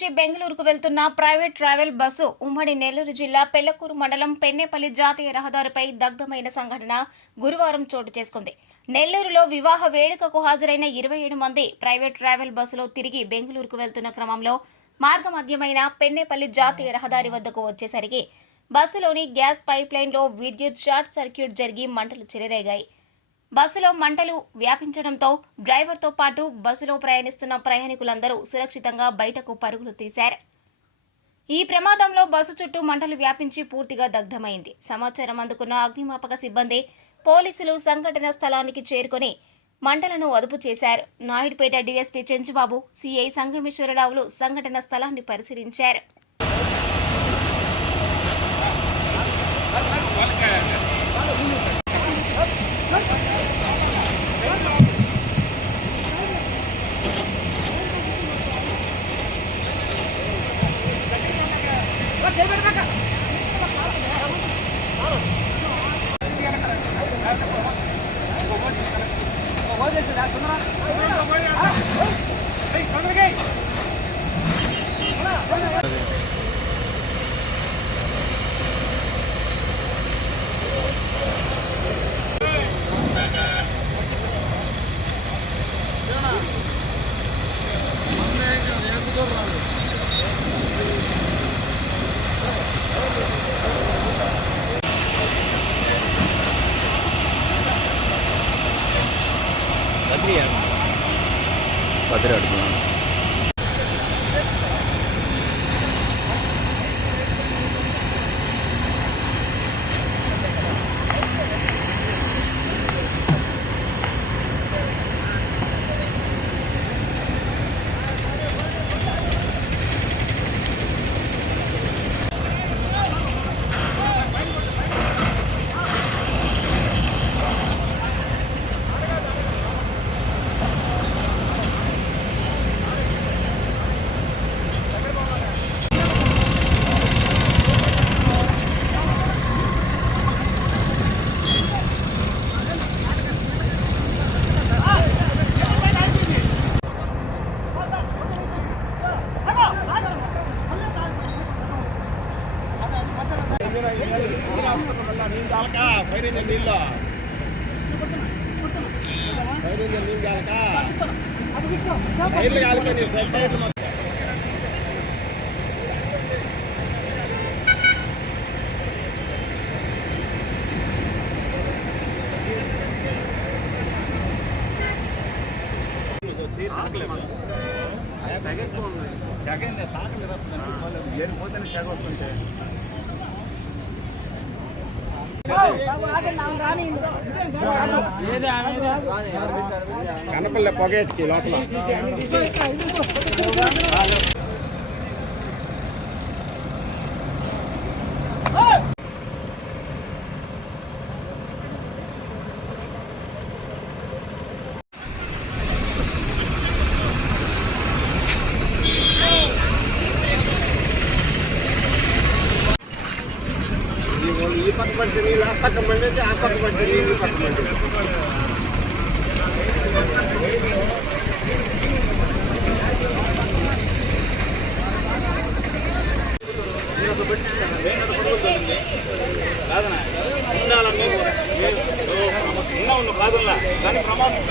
నుంచి బెంగళూరుకు వెళ్తున్న ప్రైవేట్ ట్రావెల్ బస్సు ఉమ్మడి నెల్లూరు జిల్లా పెళ్ళకూరు మండలం పెన్నేపల్లి జాతీయ రహదారిపై దగ్ధమైన సంఘటన గురువారం చోటు చేసుకుంది. నెల్లూరులో వివాహ వేడుకకు హాజరైన ఇరవై ఏడు మంది ప్రైవేట్ ట్రావెల్ బస్సులో తిరిగి బెంగళూరుకు వెళ్తున్న క్రమంలో మార్గమధ్యమైన పెన్నేపల్లి జాతీయ రహదారి వద్దకు వచ్చేసరికి బస్సులోని గ్యాస్ పైప్లైన్లో విద్యుత్ షార్ట్ సర్క్యూట్ జరిగి మంటలు చెలరేగాయి. బస్సులో మంటలు వ్యాపించడంతో డ్రైవర్తో పాటు బస్సులో ప్రయాణిస్తున్న ప్రయాణికులందరూ సురక్షితంగా బయటకు పరుగులు తీశారు. ఈ ప్రమాదంలో బస్సు చుట్టూ మంటలు వ్యాపించి పూర్తిగా దగ్ధమైంది. సమాచారం అందుకున్న అగ్నిమాపక సిబ్బంది పోలీసులు సంఘటన స్థలానికి చేరుకుని మంటలను అదుపు చేశారు. నాయుడుపేట డీఎస్పీ చెంచుబాబు సిఐ సంగమేశ్వరరావులు సంఘటన స్థలాన్ని పరిశీలించారు. ら பத்திரியா பத்திரியா அடிக்கணும் నీళ్ళు చాలక ఫైర్ ఇంజన్ నీళ్ళు ఫైర్ ఇంజన్ నీళ్ళు చాలక టైర్లు కాలిపోయినాయి ఫ్రెష్ సెకండ్ తాకలేదు ఏడిపోతేనే సెగ వస్తుంటే. కనపల్లె పొగేటికి లోపల. పక్క మండి ఆ పక్క పడితే ఈ పక్క కాదనా ఉండాలన్నా ఉన్నా ఉన్న కాదల్లా ప్రమాదం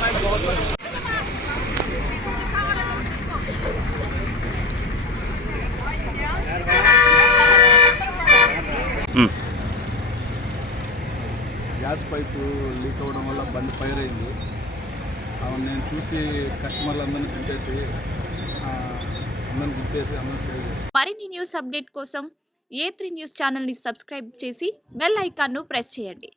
పోవాలి గ్యాస్ పైపు లీక్ అవ్వడం వల్ల బండి ఫైర్ అయింది. నేను చూసి కస్టమర్లందరినీ గుర్తేసి అందరిని గుర్తేసి అందరిని సేవ్ చేసి. మరిన్ని న్యూస్ అప్డేట్ కోసం ఏ త్రీ న్యూస్ ఛానల్ని సబ్స్క్రైబ్ చేసి బెల్ ఐకాన్ను ప్రెస్ చేయండి.